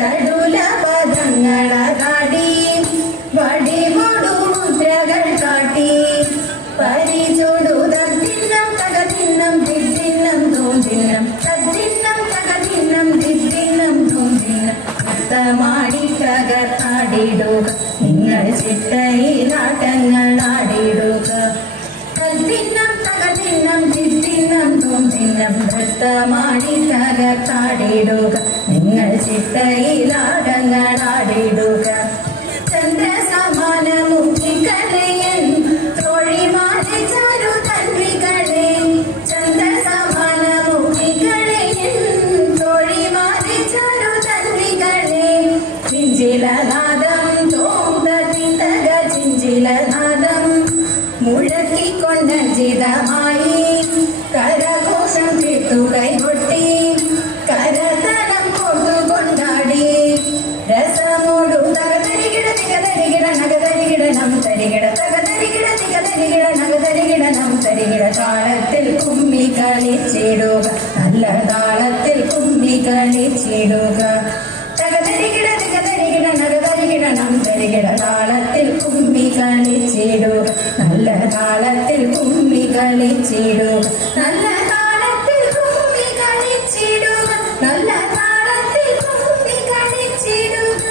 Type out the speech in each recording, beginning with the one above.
Chadula ചിട്ടയിലാട്ടങ്ങളാടിടുക തത്തിന്നം തകതിന്നം ചിത്തിന്നം തോന്നിന്നം നൃത്തമാടി തകർത്താടിടുക നിങ്ങൾ ചിട്ടയിലാടങ്ങളാടിടുക ചന്ദ്രസമാനമുഖികളെയൻ തോഴിമാരെ ചാരു തന്വികളെ ചന്ദ്രസമാനമുഖികളെയൻ തോഴിമാരെ ചാരു തന്വികളെ ചിഞ്ചിലനാദം തോന്തതിതക ചിഞ്ചിലനാദം മുഴക്കിക്കൊണ്ട ജിതമായി കരഘോഷം കേട്ടുകൈ കൊട്ടി കരതലം കൊണ്ടുകൊണ്ടാടി രസമോടു തകതരികിട തികതരികിട നഗതരികിട നം തരികിട തകതരികിട തികതരികിട നഗതരികിട നം തരികിട താളത്തിൽ കുമ്മി കളിച്ചിടുക നല്ല താളത്തിൽ കുമ്മി കളിച്ചിടുക തകതരികിട തികതരികിട നഗതരികിട നം തരികിട താളത്തിൽ കുമ്മി കളിച്ചിടുക നല്ല താളത്തിൽ കുമ്മി കളിച്ചിടുക നല്ല താളത്തിൽ കുമ്മി കളിച്ചിടുക നല്ല താളത്തിൽ കുമ്മി കളിച്ചിടുക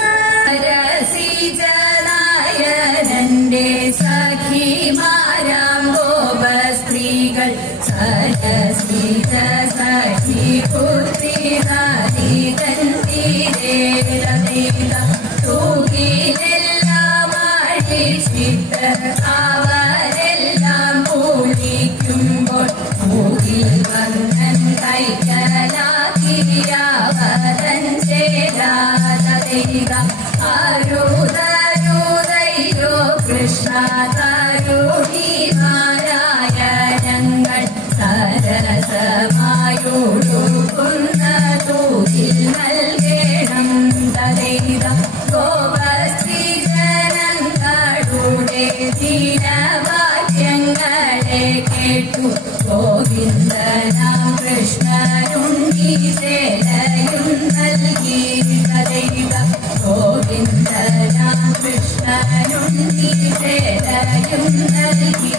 രസിജനായനന്റെ സഖിമാരാം ഗോപസ്ത്രീകൾ സരസിജ സഖി പുത്രി ഹരിതൻ തീരേത തൂകിലെല്ലാം അഴിച്ചിട്ട അവരെല്ലാം പൂജിക്കുമ്പോൾ പൂകിൽ വന്നൻ കൈക്കലാക്കിയവരൻ ചേരാതൈത അരുതരുതൈരോ കൃഷ്ണ തരുണിമാരായണങ്ങൾ സരസമായൊഴുകുന്ന തൂകിൽ നൽകണം തൈത ഗോപസ്ത്രീജനങ്ങളുടെ ദീനവാക്യങ്ങളെ കേട്ടു ഗോവിന്ദനാം കൃഷ്ണനുണ്ണി ചേലയും നൽകി തൈത ഗോവിന്ദനാം കൃഷ്ണനുണ്ണി ചേലയും നൽകി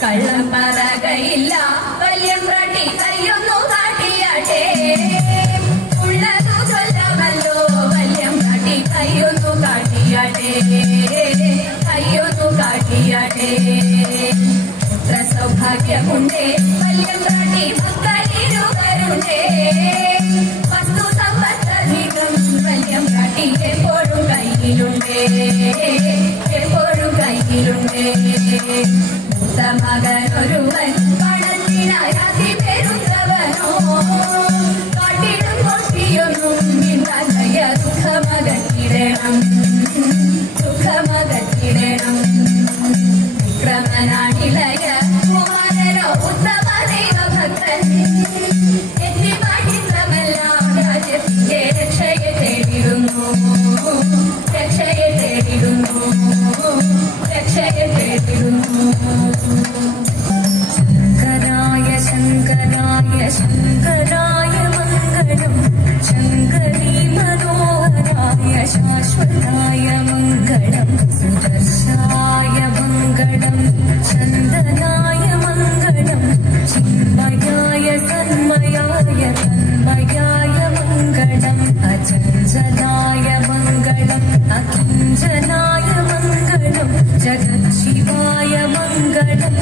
കള്ളം പറകയില്ല വല്യം പ്രട്ടി കയ്യൊന്നു കാട്ടിയാട്ടെ ഉള്ളതു ചൊല്ലമല്ലോ വല്യം പ്രട്ടി കയ്യൊന്നു കാട്ടിയാട്ടെ കയ്യൊന്നു കാട്ടിയാട്ടെ പുത്ര സൗഭാഗ്യമുണ്ടേ വല്യം പ്രട്ടി മക്കളിരുവരുണ്ടേ വസ്തു സമ്പത്തധികം വല്യം പ്രട്ടി എപ്പോഴും കയ്യിലുണ്ടേ എപ്പോഴും കയ്യിലുണ്ടേ മകനൊരുവൻ പണത്തിനായി പെരുത്തവനോ കാട്ടിടും കൊട്ടിയൊന്നും ഇന്നയ സുഖമകറ്റിടണം സുഖമകറ്റിടണം വിക്രമനാണിലയ കുമാരനോ ഉത്തമ ദൈവഭക്തൻ എത്തി പാഠിത്തമെല്ലാം രാജ്യത്തിന്റെ രക്ഷയെ തേടിടുന്നു രക്ഷയെ തേടിടുന്നു രക്ഷയെ തേടിടുന്നു ശങ്കരായ ശങ്കരായ ശങ്കരായ മംഗളം ശങ്കരീ മനോഹരായ ശാശ്വതായ മംഗളം സുദർശായ മംഗളം ചന്ദനായ മംഗളം ചിന്മയായ തന്മയായ തന്മയായ മംഗളം അചഞ്ചലായ മംഗളം അകിഞ്ചനായ മംഗളം ജഗത് ശിവായ മംഗളം